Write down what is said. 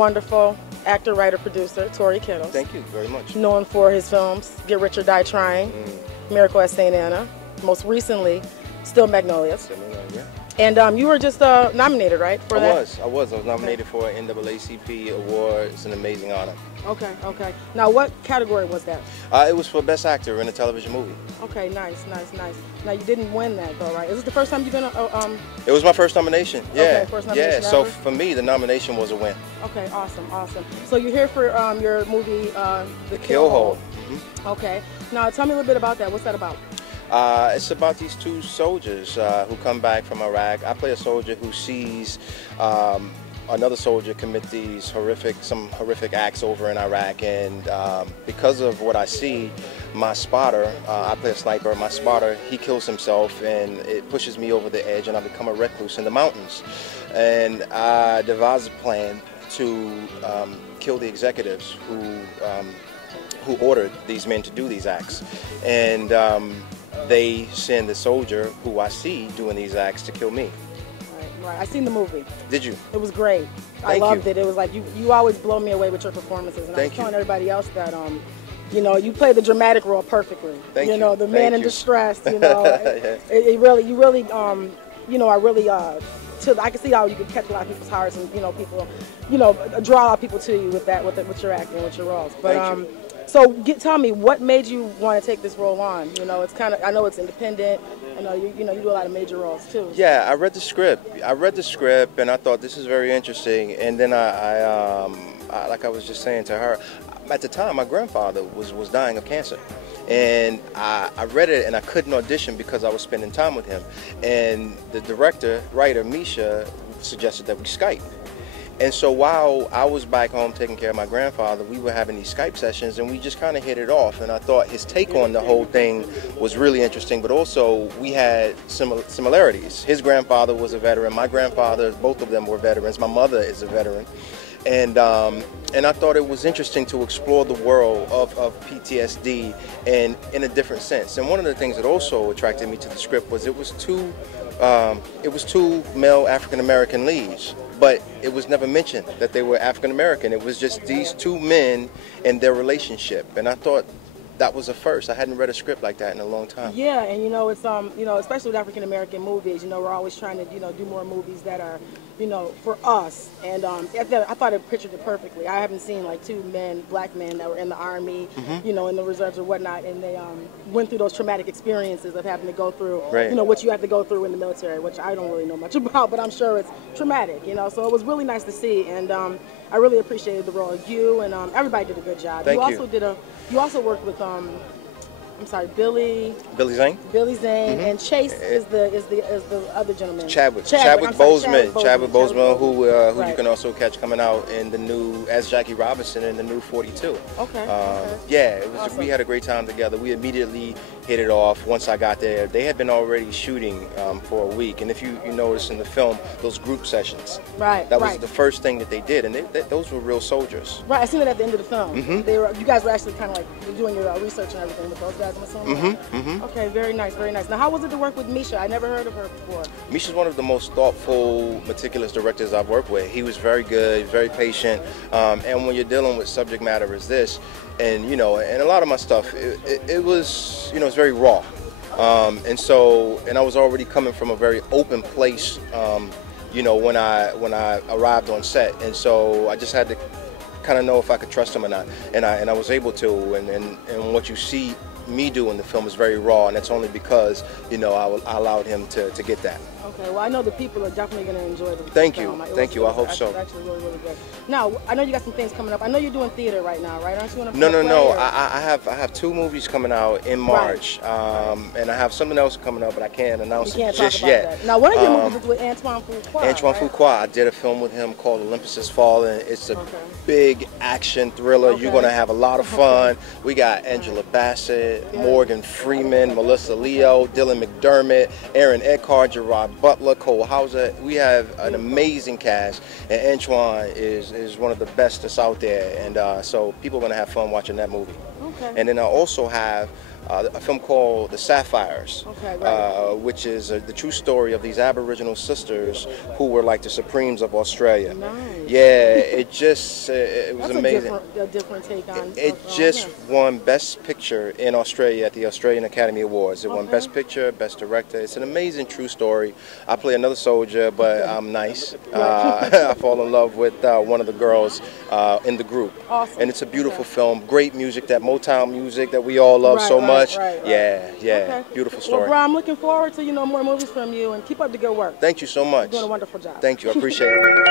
wonderful actor, writer, producer, Tory Kittles. Thank you very much. Known for his films, Get Rich or Die Tryin, Miracle at St. Anna, most recently, Still Magnolias. Yeah. And you were just nominated, right? For that? I was nominated for an NAACP award. It's an amazing honor. Okay. Now, what category was that? It was for Best Actor in a Television Movie. Okay, nice. Now, you didn't win that, though, right? Is this the first time you've been It was my first nomination. Yeah. Okay, first nomination so ever? for me, the nomination was a win. Okay, awesome. So you're here for your movie, The Kill Hole. Okay. Now, tell me a little bit about that. What's that about? It's about these two soldiers who come back from Iraq. I play a soldier who sees another soldier commit some horrific acts over in Iraq, and because of what I see, my spotter, I play a sniper, my spotter, he kills himself, and it pushes me over the edge, and I become a recluse in the mountains. And I devised a plan to kill the executives who ordered these men to do these acts. And they send the soldier who I see doing these acts to kill me. Right. I seen the movie. Did you? It was great. I loved it. It was like you always blow me away with your performances. And I was telling everybody else that you play the dramatic role perfectly. Thank you. The man in distress. You really I can see how you could catch a lot of people's hearts, and people, draw a lot of people to you with that, with your acting, with your roles. But so tell me, what made you want to take this role on? It's kind of, I know it's independent. I know you do a lot of major roles too. Yeah, I read the script. And I thought this is very interesting. And then I like I was just saying to her, at the time my grandfather was dying of cancer. And I read it and I couldn't audition because I was spending time with him. And the writer, Misha, suggested that we Skype. And so while I was back home taking care of my grandfather, we were having these Skype sessions, and we just kind of hit it off. And I thought his take on the whole thing was really interesting, but also we had similarities. His grandfather was a veteran. My grandfather, both of them were veterans. My mother is a veteran. And I thought it was interesting to explore the world of PTSD and in a different sense. And one of the things that also attracted me to the script was it was two male African-American leads, but it was never mentioned that they were African-American. It was just these two men and their relationship. And I thought that was a first. I hadn't read a script like that in a long time. Yeah, and it's especially with African-American movies, we're always trying to do more movies that are for us. And I thought it pictured it perfectly. I haven't seen like two black men that were in the army, in the reserves or whatnot, and they went through those traumatic experiences of having to go through, what you have to go through in the military, which I don't really know much about, but I'm sure it's traumatic, So it was really nice to see, and I really appreciated the role of you, and everybody did a good job. Thank you. You also worked with Billy Zane, and Chase is the other gentleman. Chadwick Boseman, who you can also catch coming out in the new as Jackie Robinson in the new 42. Yeah, awesome. We had a great time together. We immediately hit it off. Once I got there, they had been already shooting for a week, and if you notice in the film, those group sessions, that was the first thing that they did, and those were real soldiers. Right, I seen it at the end of the film. You guys were actually kind of like doing your research and everything with those guys. Okay, very nice, very nice. Now, how was it to work with Misha? I never heard of her before. Misha's one of the most thoughtful, meticulous directors I've worked with. He was very good, very patient, and when you're dealing with subject matter as this, and and a lot of my stuff, it was, it's very raw, and I was already coming from a very open place, when I arrived on set, and so I just had to kind of know if I could trust him or not, and I was able to, and what you see me do in the film is very raw, and that's only because I allowed him to get that. Okay, well, I know the people are definitely going to enjoy the Thank film. Thank you. I hope so. It's actually really, really good. Now, I know you got some things coming up. I know you're doing theater right now, right? Aren't you in a No. I have two movies coming out in March, and I have something else coming up, but I can't announce it just yet. That. Now, one of your movies is with Antoine Fuqua. I did a film with him called Olympus Has Fallen. It's a big action thriller. You're going to have a lot of fun. We got Angela Bassett, Morgan Freeman, Melissa Leo, Dylan McDermott, Aaron Eckhart, Gerard Butler, Cole Hauser. We have an amazing cast, and Antoine is one of the best that's out there, and so people are going to have fun watching that movie. And then I also have a film called The Sapphires, Okay, right. which is the true story of these Aboriginal sisters who were like the Supremes of Australia. Nice. Yeah, it just it was That's amazing. A different take on It just won Best Picture in Australia at the Australian Academy Awards. It won Okay. Best Picture, Best Director. It's an amazing true story. I play another soldier, but I'm nice. I fall in love with one of the girls in the group. Awesome. And it's a beautiful film. Great music, that Motown music that we all love so much. Right. Yeah, Okay. beautiful story. Well, bro, I'm looking forward to more movies from you, and keep up the good work. Thank you so much. You're doing a wonderful job. Thank you. I appreciate it.